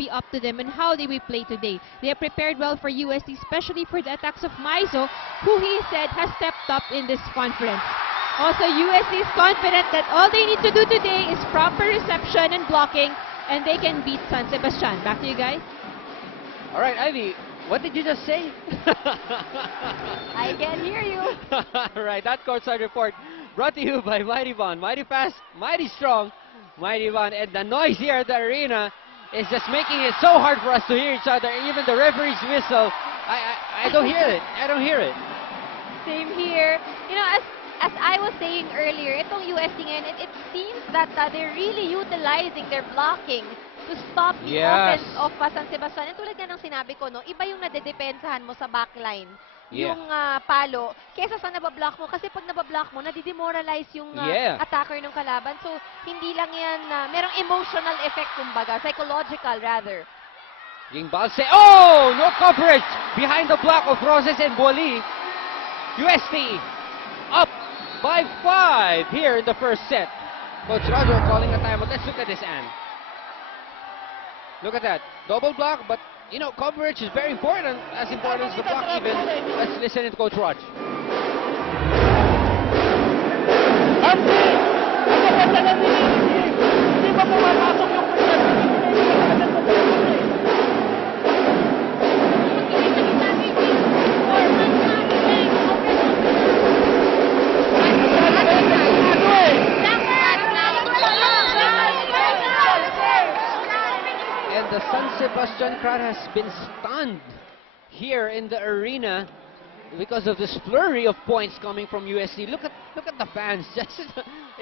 be up to them and how they will play today. They have prepared well for UST, especially for the attacks of Maizo, who he said has stepped up in this conference. Also, UST is confident that all they need to do today is proper reception and blocking, and they can beat San Sebastian. Back to you guys. All right, Ivy, what did you just say? I can hear you. Right, that courtside report brought to you by Mighty Von. Mighty fast, mighty strong, Mighty Von. And the noise here at the arena is just making it so hard for us to hear each other. Even the referee's whistle, I don't hear it. I don't hear it. Same here. You know, as I was saying earlier, itong UST ngayon, it seems that they're really utilizing their blocking to stop the offense of San Sebastian. And tulad nga ng sinabi ko, no, iba yung nadedepensahan mo sa backline. Yung palo, kesa sa nabablock mo. Kasi pag nabablock mo, nadidemoralize yung attacker ng kalaban. So, hindi lang yan, merong emotional effect, kumbaga, psychological rather. Ging Balse, oh! No coverage behind the block of Roses and Boali. UST up by 5 here in the first set. Coach Roger calling a timeout. Let's look at this, Anne. Look at that. Double block, but, you know, coverage is very important. As important as the block even. Let's listen to Coach Roger. The San Sebastian crowd has been stunned here in the arena because of this flurry of points coming from UST. Look at the fans. Just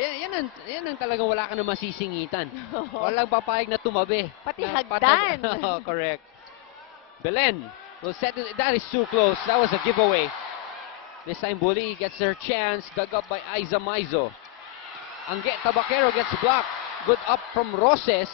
yan ang talagang wala ka na masisingitan. Walang papayag na tumabi. Pati hagdan. Oh, correct. Belen will set it. That is too close. That was a giveaway. This time Boali gets their chance. Dug up by Aiza Maizo. Angge Tabaquero gets blocked. Good up from Roses.